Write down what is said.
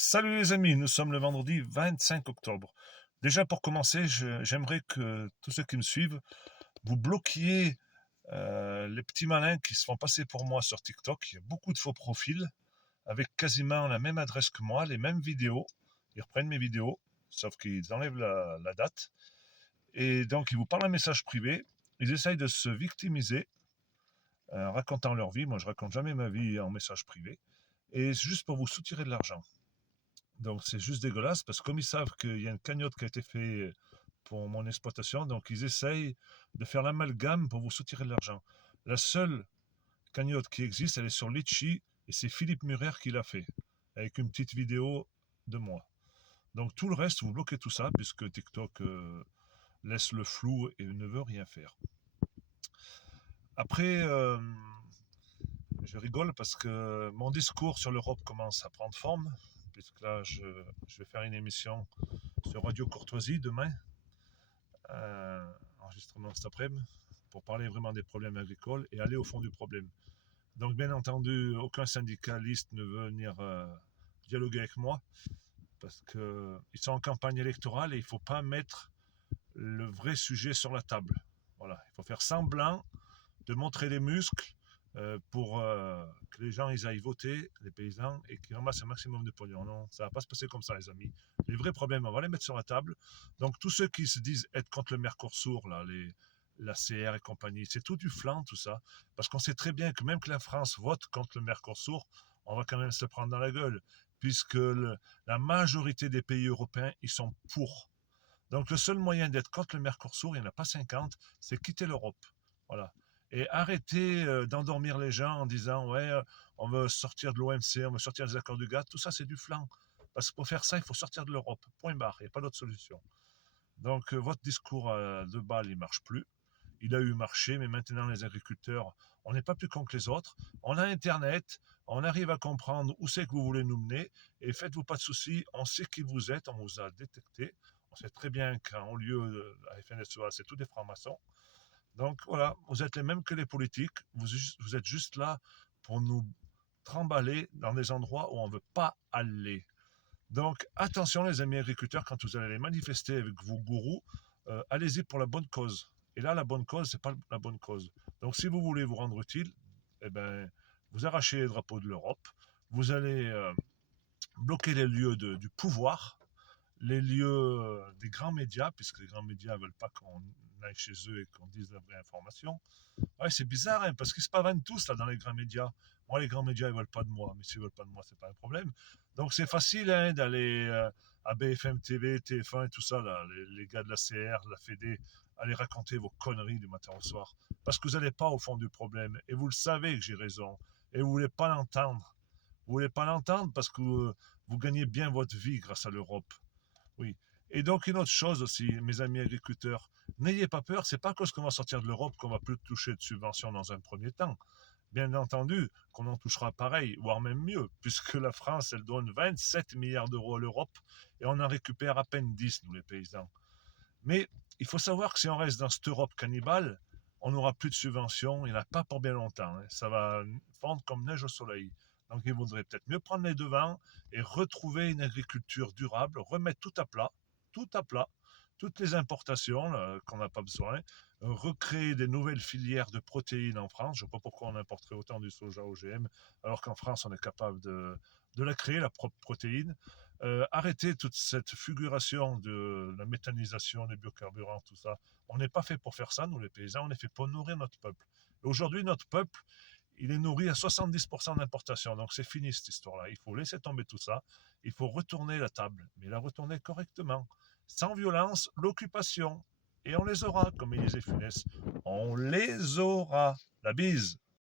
Salut les amis, nous sommes le vendredi 25 octobre. Déjà pour commencer, j'aimerais que tous ceux qui me suivent, vous bloquiez les petits malins qui se font passer pour moi sur TikTok. Il y a beaucoup de faux profils avec quasiment la même adresse que moi, les mêmes vidéos. Ils reprennent mes vidéos, sauf qu'ils enlèvent la date. Et donc ils vous parlent un message privé. Ils essayent de se victimiser racontant leur vie. Moi je raconte jamais ma vie en message privé. Et c'est juste pour vous soutirer de l'argent. Donc c'est juste dégueulasse parce que comme ils savent qu'il y a une cagnotte qui a été faite pour mon exploitation, donc ils essayent de faire l'amalgame pour vous soutirer de l'argent. La seule cagnotte qui existe, elle est sur Litchi et c'est Philippe Murer qui l'a fait, avec une petite vidéo de moi. Donc tout le reste, vous bloquez tout ça puisque TikTok laisse le flou et ne veut rien faire. Après, je rigole parce que mon discours sur l'Europe commence à prendre forme, puisque là, je vais faire une émission sur Radio Courtoisie demain, enregistrement cet après-midi, pour parler vraiment des problèmes agricoles et aller au fond du problème. Donc, bien entendu, aucun syndicaliste ne veut venir dialoguer avec moi, parce qu'ils sont en campagne électorale et il ne faut pas mettre le vrai sujet sur la table. Voilà, il faut faire semblant de montrer les muscles pour que les gens ils aillent voter, les paysans, et qu'ils ramassent un maximum de pognon. Non, ça va pas se passer comme ça, les amis. Les vrais problèmes, on va les mettre sur la table. Donc tous ceux qui se disent être contre le Mercosur, là, la CR et compagnie, c'est tout du flanc, tout ça. Parce qu'on sait très bien que même que la France vote contre le Mercosur, on va quand même se prendre dans la gueule, puisque la majorité des pays européens, ils sont pour. Donc le seul moyen d'être contre le Mercosur, il n'y en a pas 50, c'est quitter l'Europe. Voilà. Et arrêter d'endormir les gens en disant ouais, on veut sortir de l'OMC, on veut sortir des accords du GATT, tout ça c'est du flanc. Parce que pour faire ça, il faut sortir de l'Europe. Point barre, il n'y a pas d'autre solution. Donc votre discours de balle, il marche plus. Il a eu marché, mais maintenant les agriculteurs, on n'est pas plus cons que les autres. On a Internet, on arrive à comprendre où c'est que vous voulez nous mener, et faites-vous pas de soucis, on sait qui vous êtes, on vous a détecté. On sait très bien qu'en lieu de la FNSEA, c'est tout des francs-maçons. Donc voilà, vous êtes les mêmes que les politiques, vous êtes juste là pour nous trimballer dans des endroits où on ne veut pas aller. Donc attention les amis agriculteurs, quand vous allez les manifester avec vos gourous, allez-y pour la bonne cause. Et là, la bonne cause, c'est pas la bonne cause. Donc si vous voulez vous rendre utile, eh ben, vous arrachez les drapeaux de l'Europe, vous allez bloquer les lieux du pouvoir, les lieux des grands médias, puisque les grands médias ne veulent pas qu'on aille chez eux et qu'on dise la vraie information. Ouais, c'est bizarre, hein, parce qu'ils se pavanent tous là dans les grands médias. Moi, les grands médias, ils veulent pas de moi, mais s'ils veulent pas de moi, c'est pas un problème. Donc c'est facile hein, d'aller à BFM TV, TF1 et tout ça, là, les gars de la CR, de la Fédé, aller raconter vos conneries du matin au soir. Parce que vous n'allez pas au fond du problème. Et vous le savez que j'ai raison. Et vous voulez pas l'entendre. Vous voulez pas l'entendre parce que vous gagnez bien votre vie grâce à l'Europe. Oui. Et donc, une autre chose aussi, mes amis agriculteurs, n'ayez pas peur, c'est pas parce qu'on va sortir de l'Europe qu'on va plus toucher de subventions dans un premier temps. Bien entendu, qu'on en touchera pareil, voire même mieux, puisque la France, elle donne 27 milliards d'euros à l'Europe et on en récupère à peine 10, nous les paysans. Mais il faut savoir que si on reste dans cette Europe cannibale, on n'aura plus de subventions, il n'y en a pas pour bien longtemps. Hein. Ça va fondre comme neige au soleil. Donc il vaudrait peut-être mieux prendre les devants et retrouver une agriculture durable, remettre tout à plat, toutes les importations qu'on n'a pas besoin, recréer des nouvelles filières de protéines en France. Je ne sais pas pourquoi on importerait autant du soja OGM, alors qu'en France on est capable de la créer, la propre protéine. Arrêter toute cette figuration de la méthanisation, des biocarburants, tout ça. On n'est pas fait pour faire ça, nous les paysans, on est fait pour nourrir notre peuple. Aujourd'hui, notre peuple, il est nourri à 70% d'importation. Donc c'est fini cette histoire-là. Il faut laisser tomber tout ça. Il faut retourner la table, mais la retourner correctement. Sans violence, l'occupation. Et on les aura, comme il disait Funès. On les aura. La bise.